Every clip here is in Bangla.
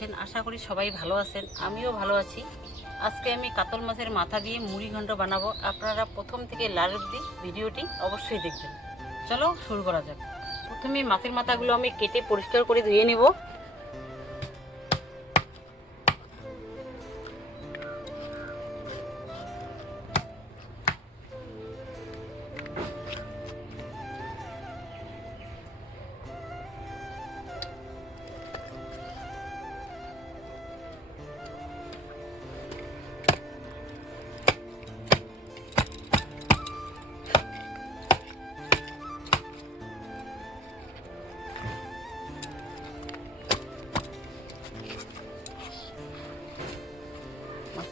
আছেন আশা করি সবাই ভালো আছেন, আমিও ভালো আছি। আজকে আমি কাতল মাছের মাথা দিয়ে মুড়ি ঘণ্ট বানাবো। আপনারা প্রথম থেকে লাল অব্দি ভিডিওটি অবশ্যই দেখবেন। চলো শুরু করা যাক। প্রথমে মাছের মাথাগুলো আমি কেটে পরিষ্কার করে ধুয়ে নেব।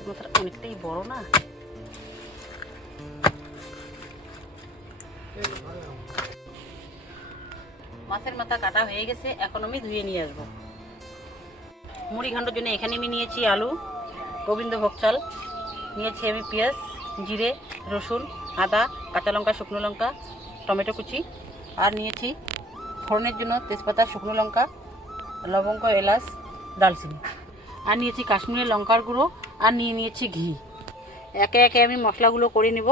মাছের অনেকটাই বড় না? মাছের মাথা কাটা হয়ে গেছে, এখন আমি ধুয়ে নিয়ে আসব। মুড়ি ঘান্ডর জন্য এখানে আমি নিয়েছি আলু গোবিন্দভোগ চাল, নিয়েছি আমি পেঁয়াজ, জিরে, রসুন, আদা, কাঁচা লঙ্কা, শুকনো লঙ্কা, টমেটো কুচি, আর নিয়েছি ফোড়নের জন্য তেজপাতা, শুকনো লঙ্কা, লবঙ্গ, এলাচ দালচিনি আর নিয়েছি কাশ্মীরের লঙ্কার গুঁড়ো আর নিয়ে নিয়েছি ঘি। একে একে আমি মশলাগুলো করে নেব।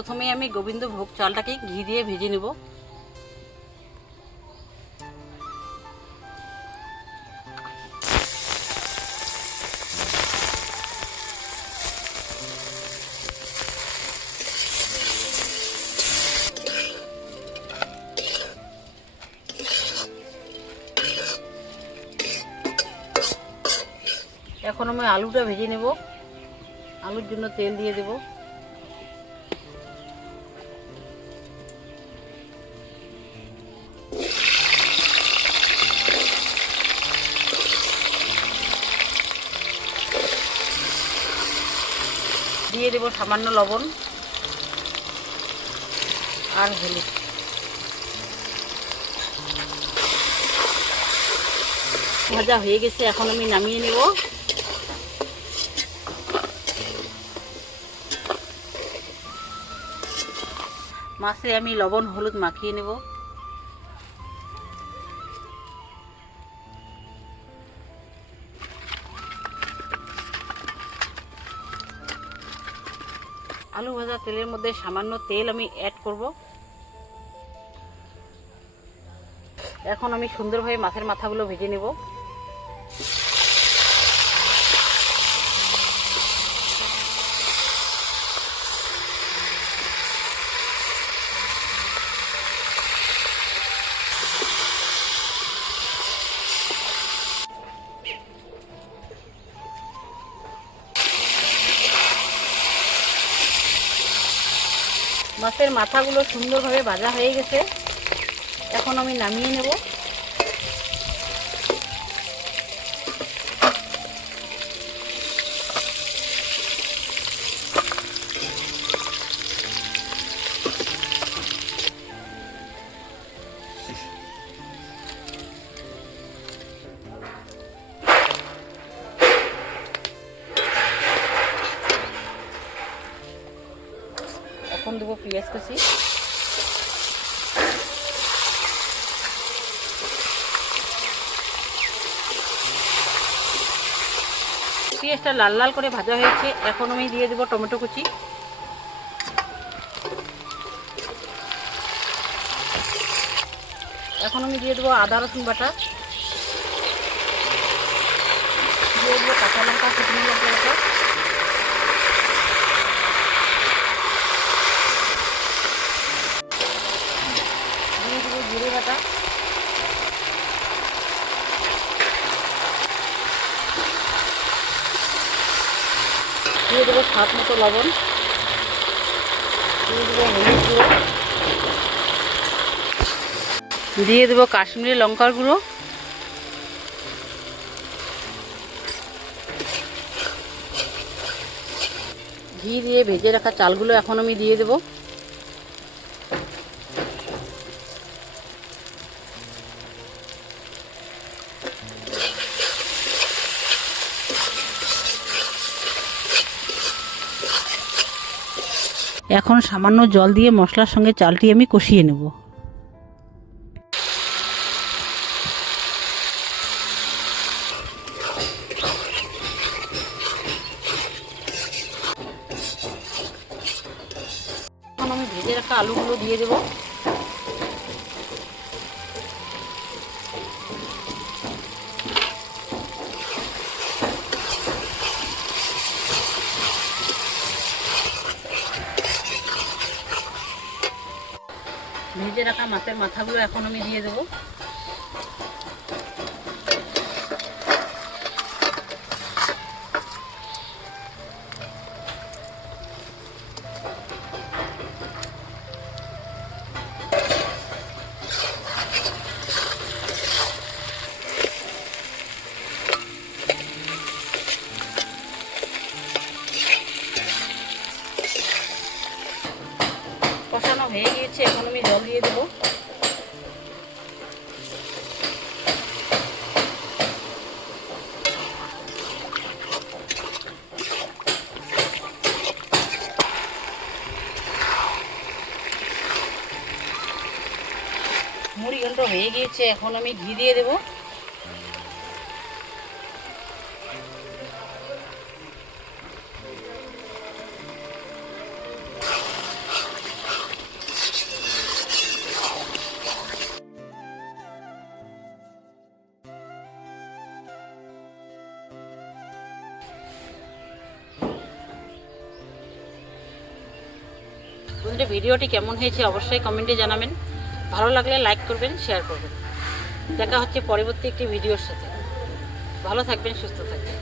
প্রথমে আমি গোবিন্দভোগ চালটাকে ঘি দিয়ে ভেজে নেব। এখন আমি আলুটা ভেজে নেব। আলুর জন্য তেল দিয়ে দেবো। দিয়ে দেবো সামান্য লবণ আর হলুদ। ভাজা হয়ে গেছে, এখন আমি নামিয়ে নেব। মাছে আমি লবণ হলুদ মাখিয়ে নেব। আলু ভাজা তেলের মধ্যে সামান্য তেল আমি অ্যাড করব। এখন আমি সুন্দরভাবে মাছের মাথাগুলো ভেজে নেব। মাছের মাথাগুলো সুন্দরভাবে ভাজা হয়ে গেছে। এখন আমি নামিয়ে নেব। এখন দেবো পেঁয়াজ কুচি। পেঁয়াজটা লাল লাল করে ভাজা হয়েছে, এখন আমি দিয়ে দেবো টমেটো কুচি। এখন আমি দিয়ে দেবো আদা রসুন বাটা। দিয়ে দেবো কাঁচা লঙ্কা শুকনো লঙ্কা বাটা দিয়ে দেবো জিরে বাটা দিয়ে দেবো স্বাদ মতো লবণ। দিয়ে দেবো হলুদ গুঁড়ো। দিয়ে দেবো কাশ্মীরি লঙ্কার গুঁড়ো। ঘি দিয়ে ভেজে রাখা চালগুলো এখন আমি দিয়ে দেবো। এখন সামান্য জল দিয়ে মশলার সঙ্গে চালটি আমি কষিয়ে নেব। আমি ভেজে আলুগুলো দিয়ে দেবো। ভেজে রাখা মাছের মাথাগুলো এখন আমি দিয়ে দেবো। দিয়ে দেবো। মুড়ি ঘন্ট হয়ে গিয়েছে এখন আমি ঘি দিয়ে দেবো। বন্ধুরা, ভিডিওটি কেমন হয়েছে অবশ্যই কমেন্টে জানাবেন। ভালো লাগলে লাইক করবেন শেয়ার করবেন। দেখা হচ্ছে পরবর্তী একটি ভিডিওর সাথে। ভালো থাকবেন, সুস্থ থাকবেন।